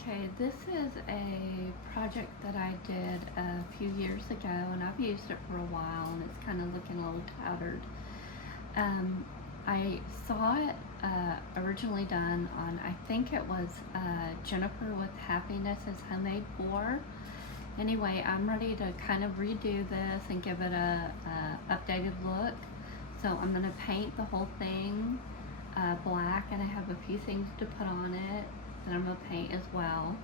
Okay, this is a project that I did a few years ago, and I've used it for a while, and it's kind of looking a little tattered. Um, I saw it originally done on, I think it was Jennifer with Happiness's Homemade Pour. Anyway, I'm ready to kind of redo this and give it a updated look. So I'm going to paint the whole thing black, and I have a few things to put on it that I'm going to paint as well.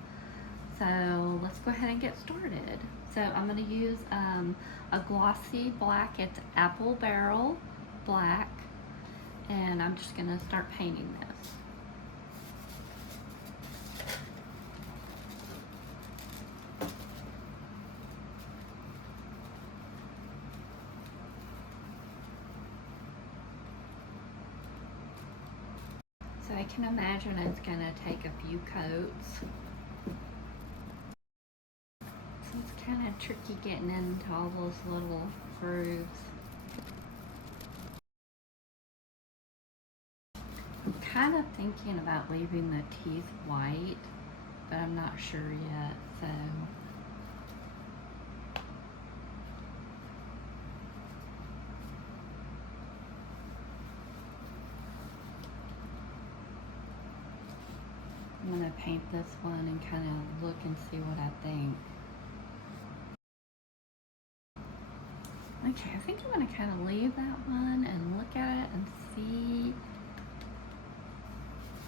So let's go ahead and get started. So I'm going to use a glossy black. It's Apple Barrel Black, and I'm just going to start painting this. So I can imagine it's going to take a few coats. So it's kind of tricky getting into all those little grooves. I'm kind of thinking about leaving the teeth white, but I'm not sure yet, so. I'm gonna paint this one and kind of look and see what I think. Okay, I think I'm gonna kind of leave that one and look at it and see.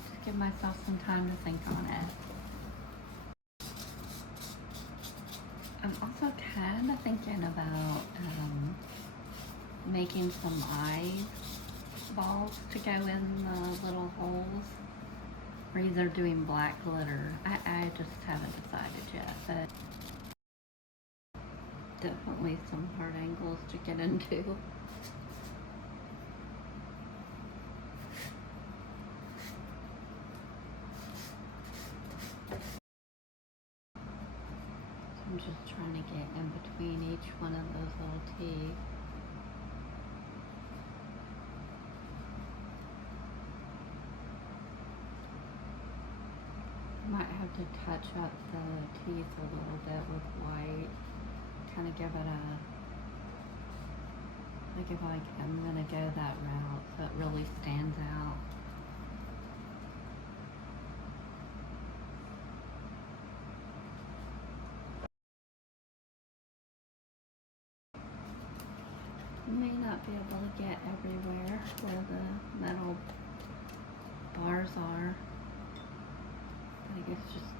Just give myself some time to think on it. I'm also kind of thinking about making some eyeballs to go in the little holes. Or either doing black glitter. I just haven't decided yet, but definitely some hard angles to get into. So I'm just trying to get in between each one of those little teeth. Might have to touch up the teeth a little bit with white, kind of give it a, like I'm gonna go that route so it really stands out. You may not be able to get everywhere where the metal bars are. I think it's just,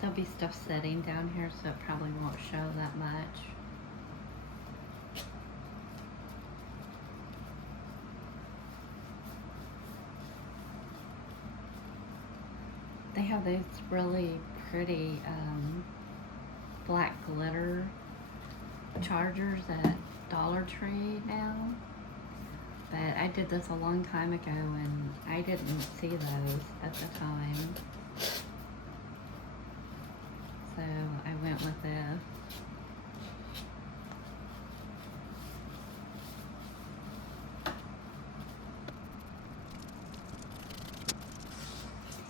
there'll be stuff sitting down here, so it probably won't show that much. They have these really pretty black glitter chargers at Dollar Tree now. But I did this a long time ago and I didn't see those at the time. So I went with this.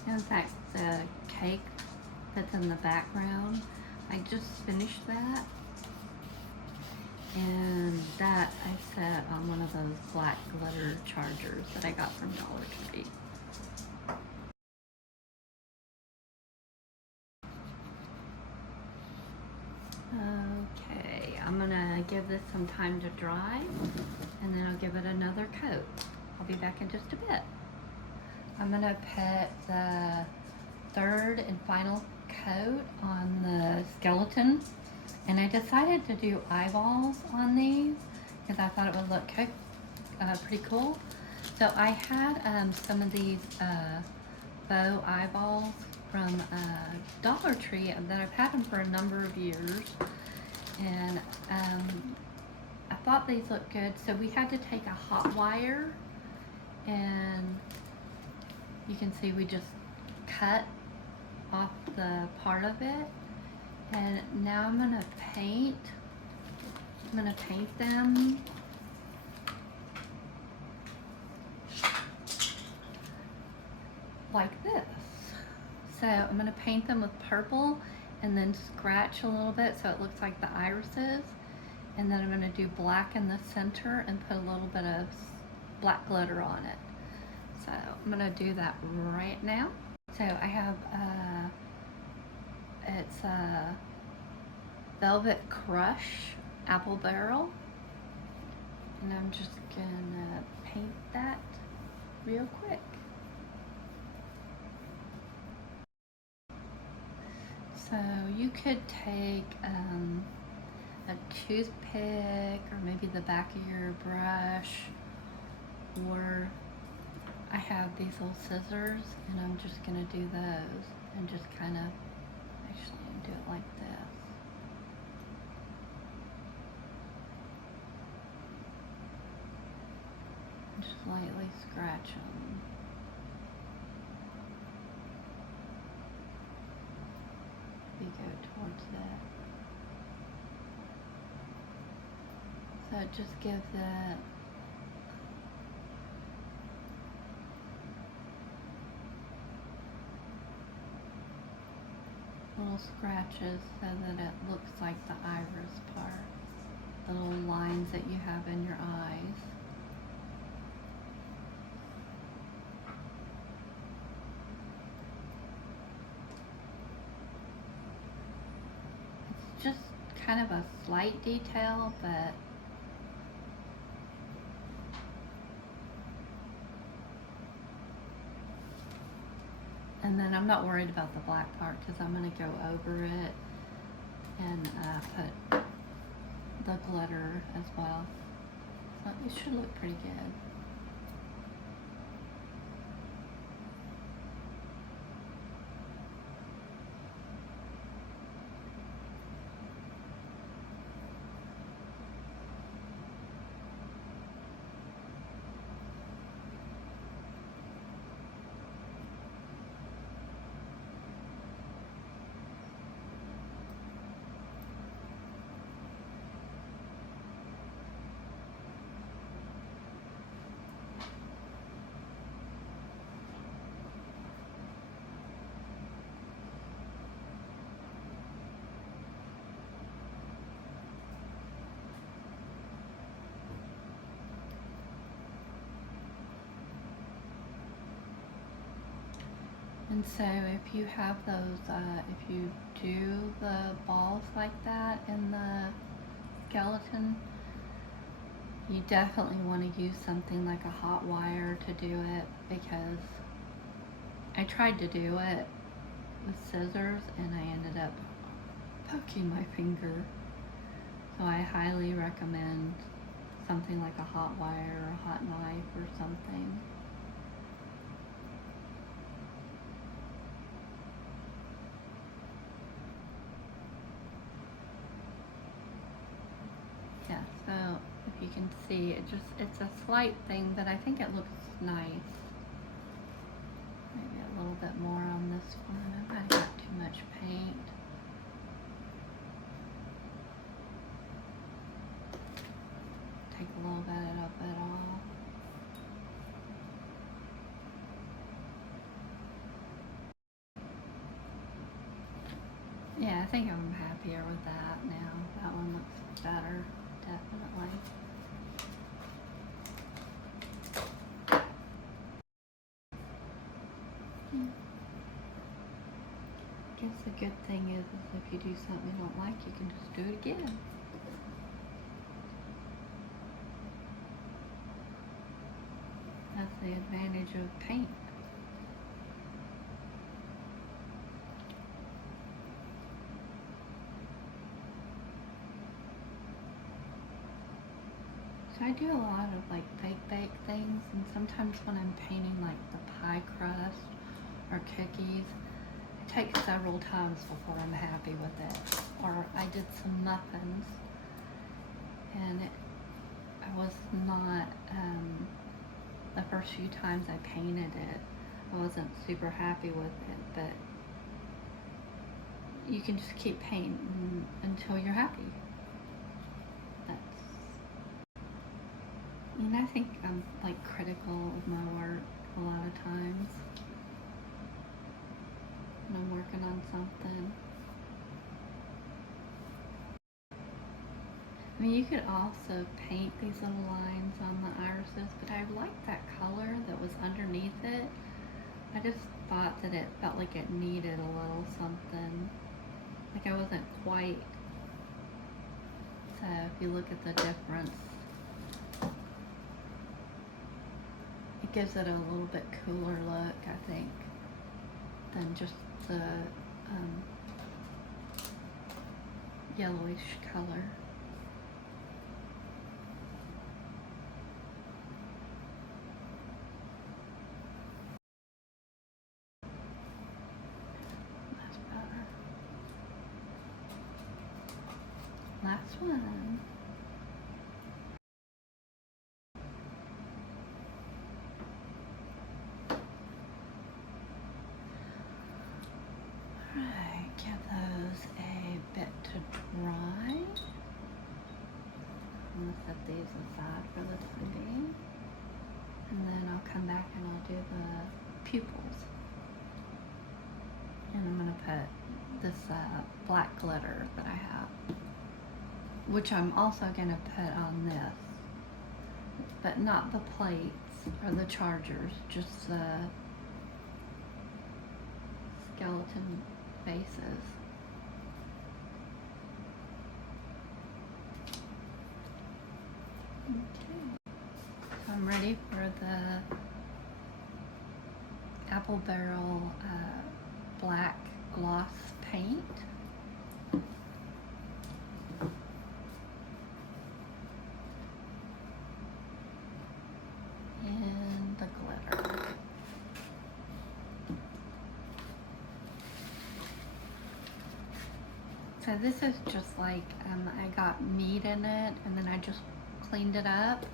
In fact, the cake that's in the background, I just finished that. And that I set on one of those black glitter chargers that I got from Dollar Tree. Okay, I'm gonna give this some time to dry and then I'll give it another coat. I'll be back in just a bit. I'm gonna put the third and final coat on the skeleton. And I decided to do eyeballs on these because I thought it would look pretty cool. So I had some of these bow eyeballs from Dollar Tree that I've had them for a number of years. And I thought these looked good. So we had to take a hot wire, and you can see we just cut off the part of it. And now I'm gonna paint them like this. So I'm going to paint them with purple and then scratch a little bit so it looks like the irises. And then I'm going to do black in the center and put a little bit of black glitter on it. So I'm going to do that right now. So I have it's a Velvet Crush apple barrel, and I'm just gonna paint that real quick. So you could take a toothpick or maybe the back of your brush, or I have these little scissors and I'm just gonna do those and just kind of actually do it like this. Just lightly scratch them. We go towards that. So it just gives that little scratches so that it looks like the iris part, the little lines that you have in your eyes. It's just kind of a slight detail, but and then I'm not worried about the black part because I'm going to go over it and put the glitter as well. So it should look pretty good. And so if you have those, if you do the balls like that in the skeleton, you definitely want to use something like a hot wire to do it, because I tried to do it with scissors and I ended up poking my finger. So I highly recommend something like a hot wire or a hot knife or something. Yeah, so if you can see, it's a slight thing, but I think it looks nice. Maybe a little bit more on this one. I might have got too much paint. Take a little bit of it off. Yeah, I think I'm happier with that now. That one looks better, definitely. I guess the good thing is if you do something you don't like, you can just do it again. That's the advantage of paint. So I do a lot of like fake bake things, and sometimes when I'm painting like the pie crust or cookies, it takes several times before I'm happy with it. Or I did some muffins, and I was not, the first few times I painted it, I wasn't super happy with it, but you can just keep painting until you're happy. And I think I'm like critical of my work a lot of times. And on something. I mean, you could also paint these little lines on the irises, but I like that color that was underneath it. I just thought that it felt like it needed a little something. Like I wasn't quite. So if you look at the difference, it gives it a little bit cooler look, I think, than just the yellowish color. That's better. Last one. Alright, give those a bit to dry. I'm going to set these aside for the time being. And then I'll come back and I'll do the pupils. And I'm going to put this black glitter that I have, which I'm also going to put on this, but not the plates or the chargers, just the skeleton faces. Okay, so I'm ready for the apple barrel black gloss paint. And the glitter. So this is just like, I got meat in it and then I just cleaned it up.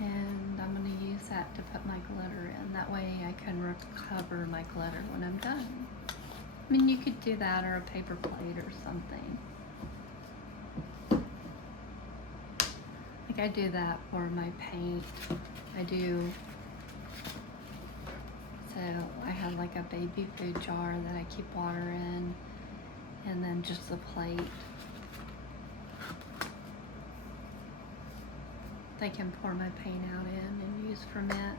And I'm going to use that to put my glitter in. That way I can recover my glitter when I'm done. I mean, you could do that or a paper plate or something. Like I do that for my paint. I do, so I have like a baby food jar that I keep water in, and then just the plate. I can pour my paint out in and use from it.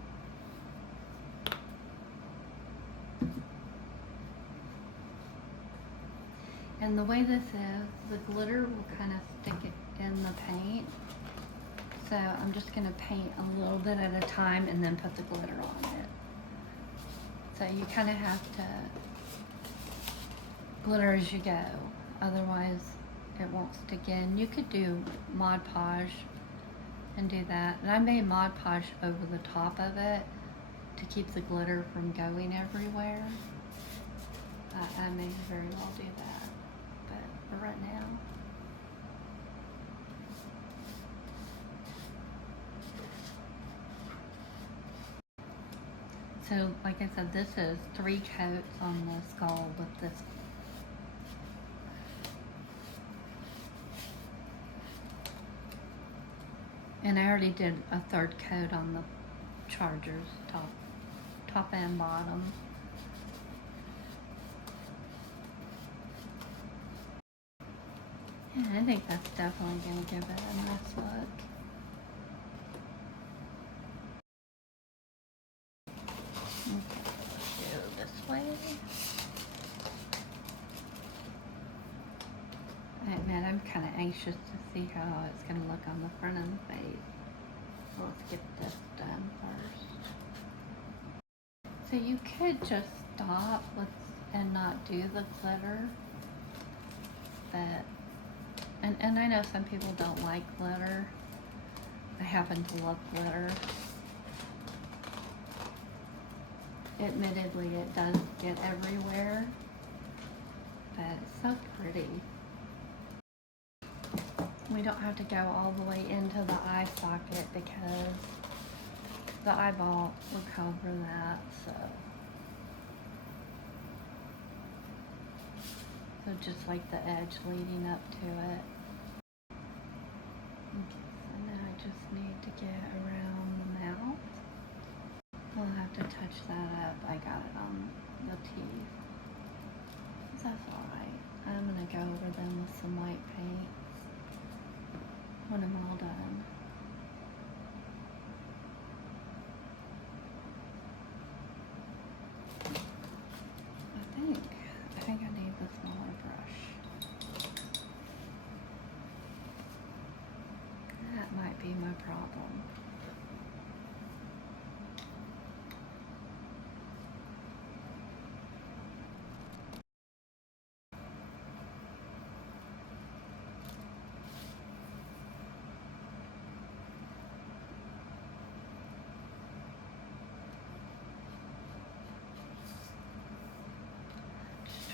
And the way this is, the glitter will kind of stick it in the paint. So I'm just going to paint a little bit at a time and then put the glitter on it. So you kind of have to glitter as you go, otherwise it won't stick in. You could do Mod Podge and do that. And I made Mod Podge over the top of it to keep the glitter from going everywhere. I may very well do that, but for right now. So, like I said, this is 3 coats on the skull with this. And I already did a 3rd coat on the chargers, top and bottom. Yeah, I think that's definitely going to give it a nice look. Okay, let's go this way. I admit I'm kind of anxious to see how it's going to look on the front of the face. So let's get this done first. So you could just stop and not do the glitter, but and I know some people don't like glitter. I happen to love glitter. Admittedly, it does get everywhere, but it's so pretty. We don't have to go all the way into the eye socket because the eyeball will cover that, so just like the edge leading up to it. Okay, so now I just need to get around the mouth. We'll have to touch that up. I got it on the teeth. That's alright. I'm gonna go over them with some white paint when I'm all done. I think I need the smaller brush. That might be my problem.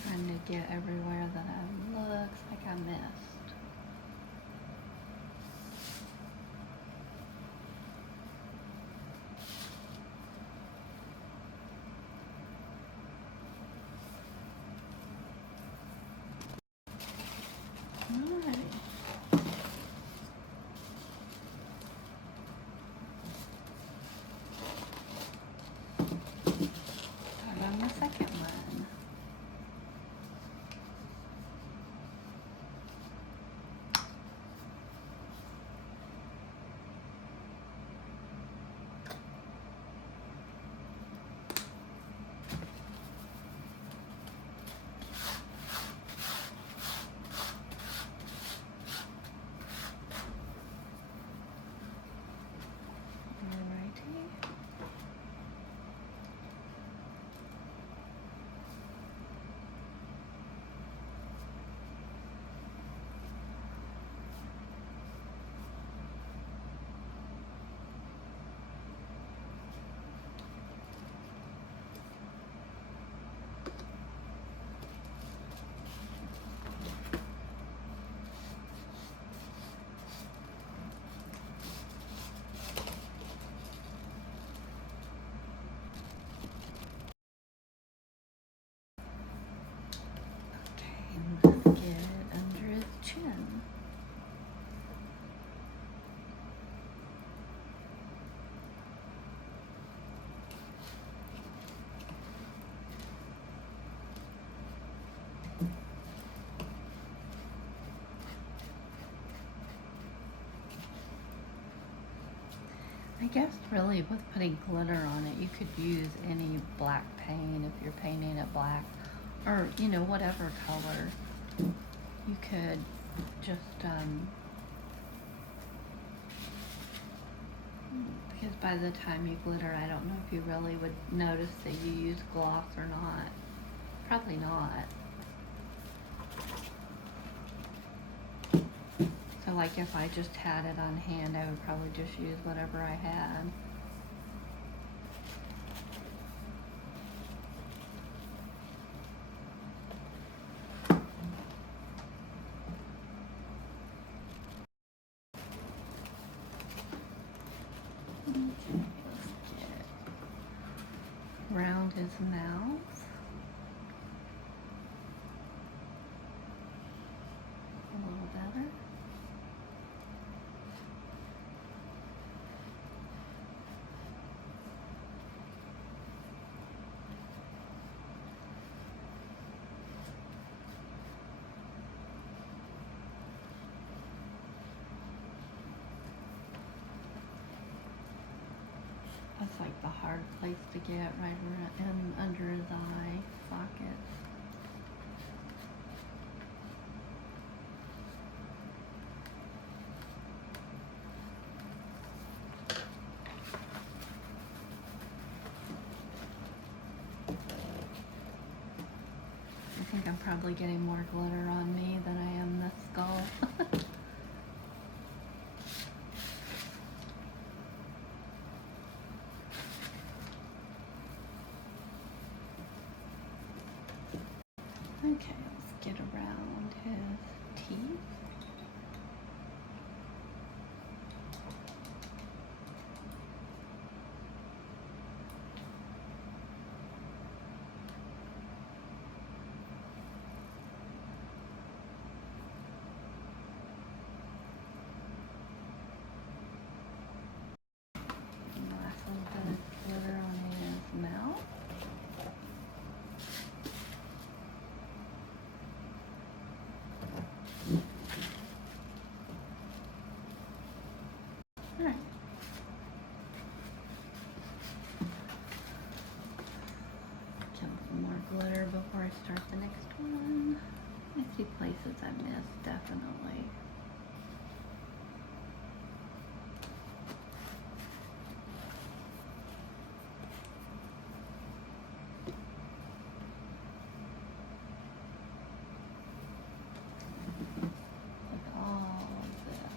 Trying to get everywhere that looks like I missed. Alright. Start on the second one. Let's get it under his chin. I guess really with putting glitter on it, you could use any black paint if you're painting it black, or you know, whatever color. You could just because by the time you glitter, I don't know if you really would notice that you use gloss or not. Probably not. So like if I just had it on hand, I would probably just use whatever I had. Okay, let's get around his mouth. A little better. That's like the hard place to get, right around under his eye sockets. I think I'm probably getting more glitter on me than I am the skull. Okay, let's get around his teeth. And last little bit of glitter on his mouth. glitter before I start the next one. I see places I missed, definitely. Look at all of this.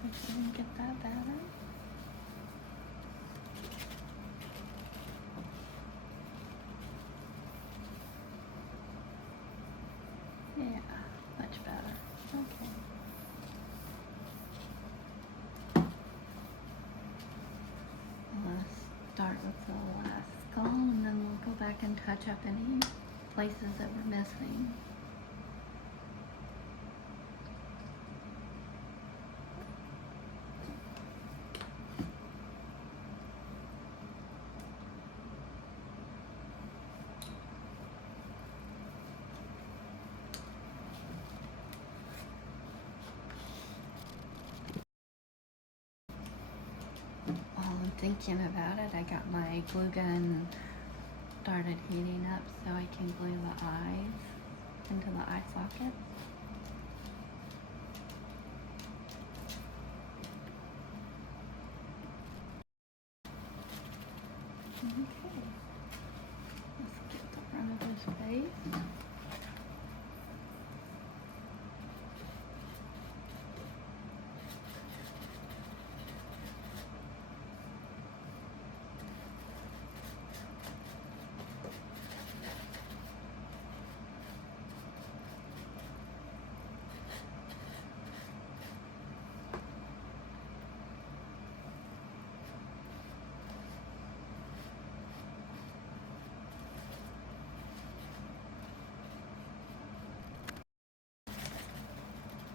Think I didn't get that better. Yeah, much better. Okay. Let's start with the last skull and then we'll go back and touch up any places that we're missing. While I'm thinking about it, I got my glue gun started heating up so I can glue the eyes into the eye socket. Okay, let's get the front of his face.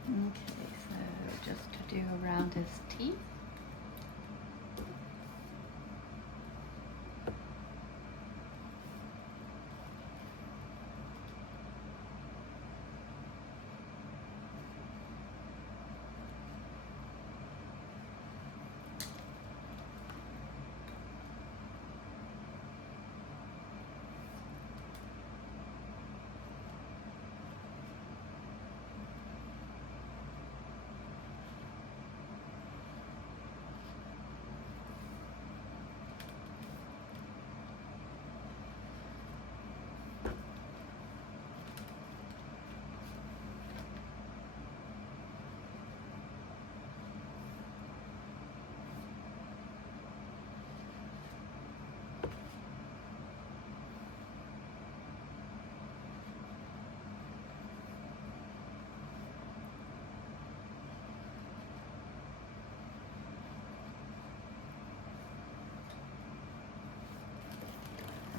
Okay, so just to do around his teeth.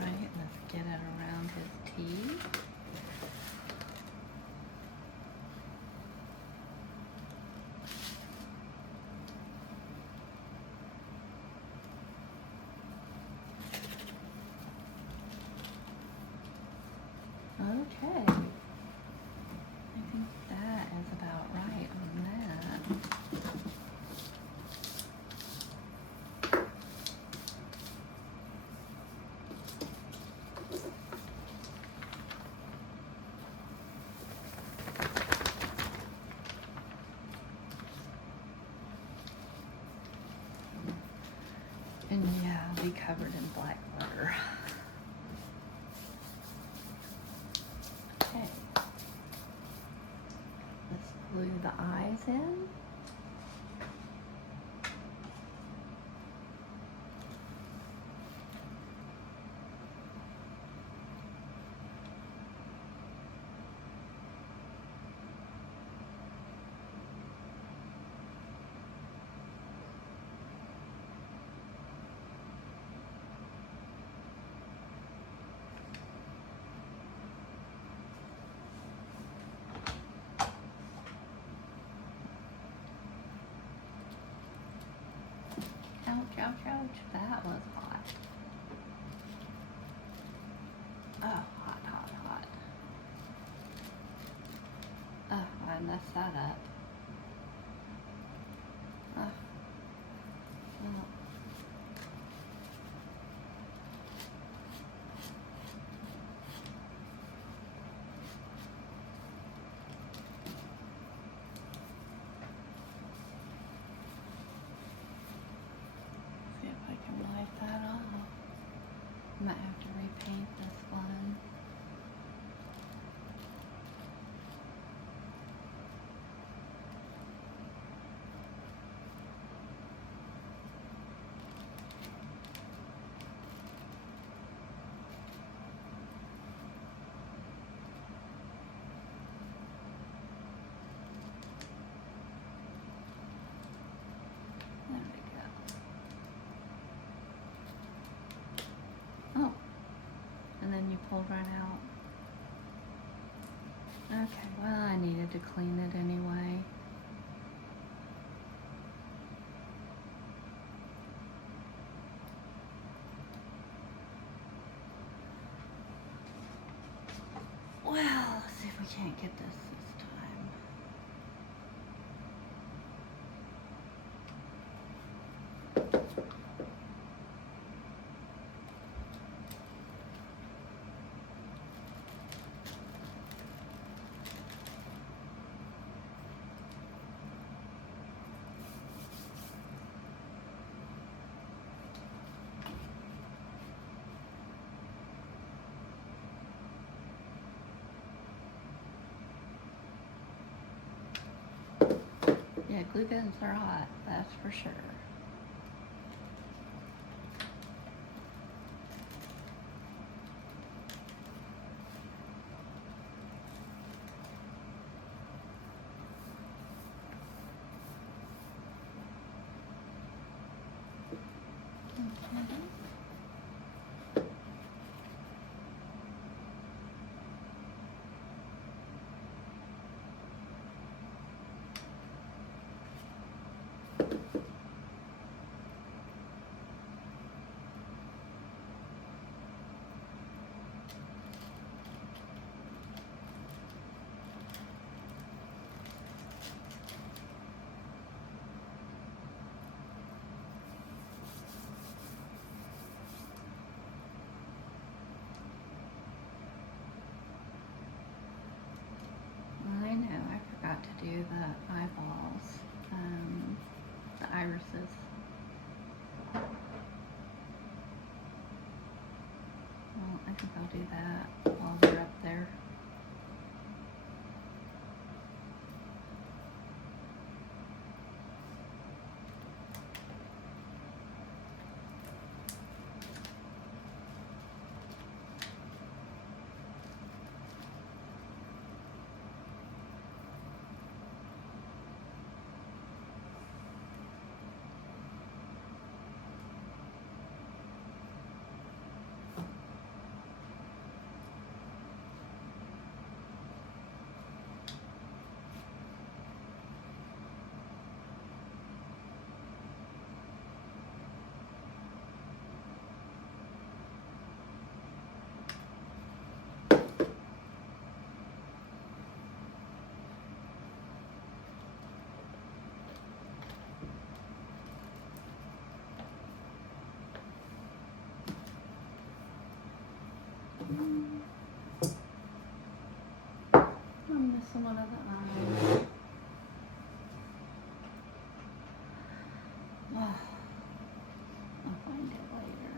Right, let's get it around his teeth. Okay, I think that is about right on that. And yeah, I'll be covered in black glitter. Okay, let's glue the eyes in. ouch, ouch. That was hot. Oh, hot, hot, hot. Oh, I messed that up. Oh. Well. See if I can wipe that off. I might have to repaint this one. There we go. Oh, and then you pulled right out. Okay, well, I needed to clean it anyway. Well, let's see if we can't get this time. Yeah, glue guns are hot, that's for sure. I know, I forgot to do the eyeballs, the irises. Well, I think I'll do that while they're up there. I'm missing one of the eyes. Oh, I'll find it later.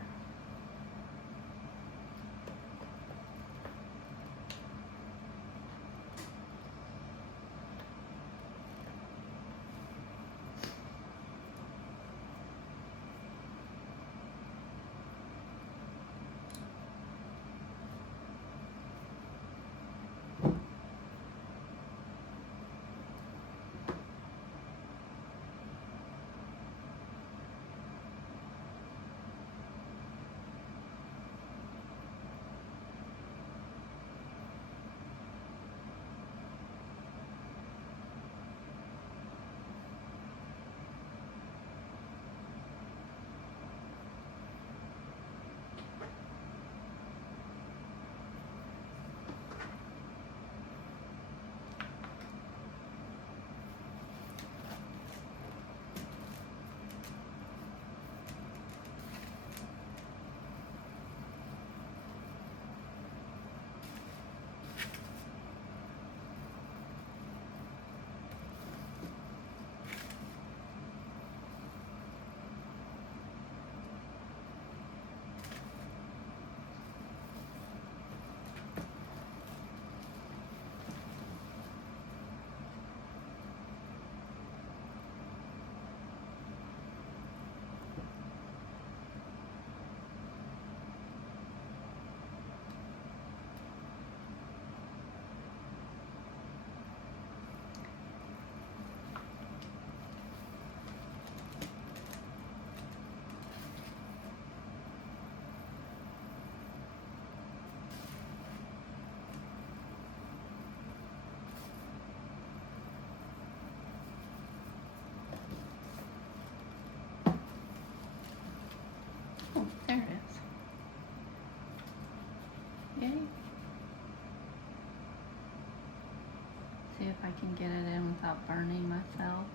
can get it in without burning myself.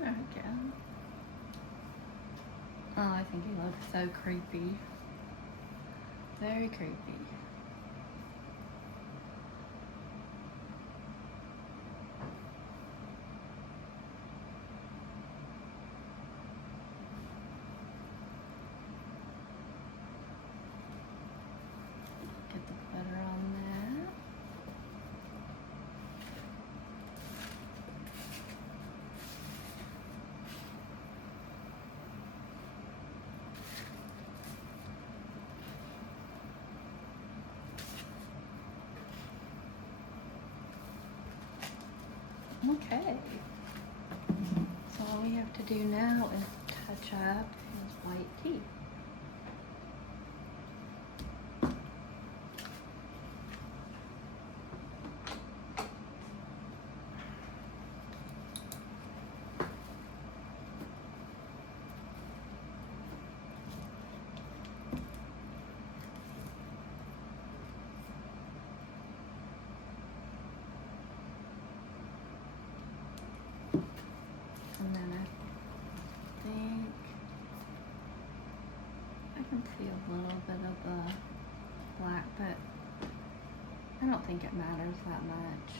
There we go. Oh, I think he looks so creepy. Very creepy. Get the glitter on that. Okay, so all we have to do now is touch up his white teeth. And then I think I can see a little bit of the black, but I don't think it matters that much.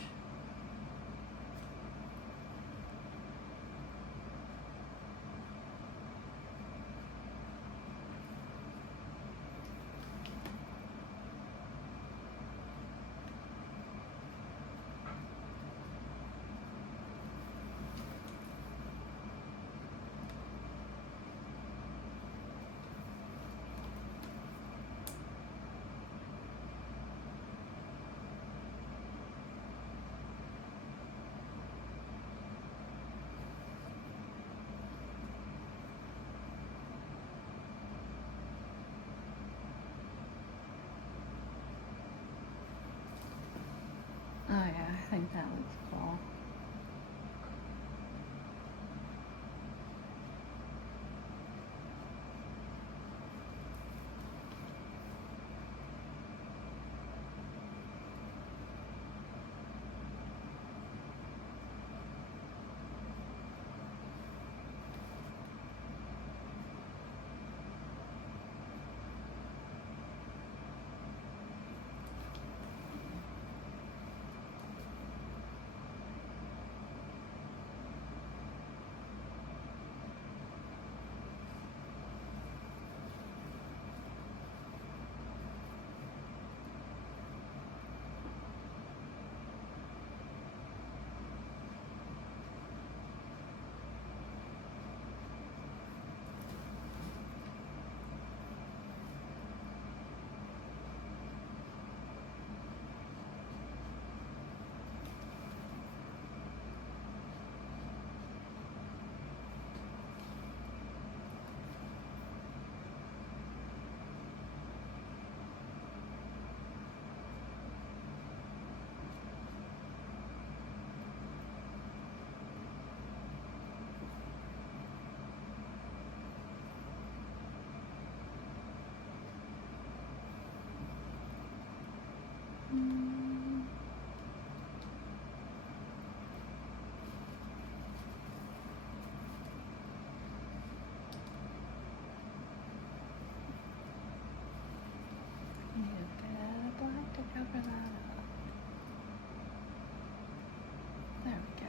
Oh yeah, I think that looks cool. Need a bit of black to cover that up. There we go.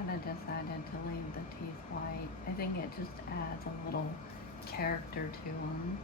kind of decided to leave the teeth white. I think it just adds a little character to them.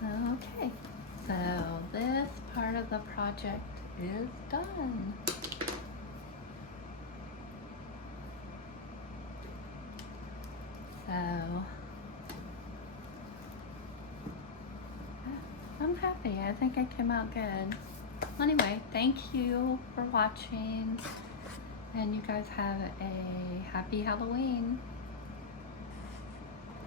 Okay, so this part of the project is done. So I'm happy. I think it came out good. Anyway, thank you for watching, and you guys have a happy Halloween.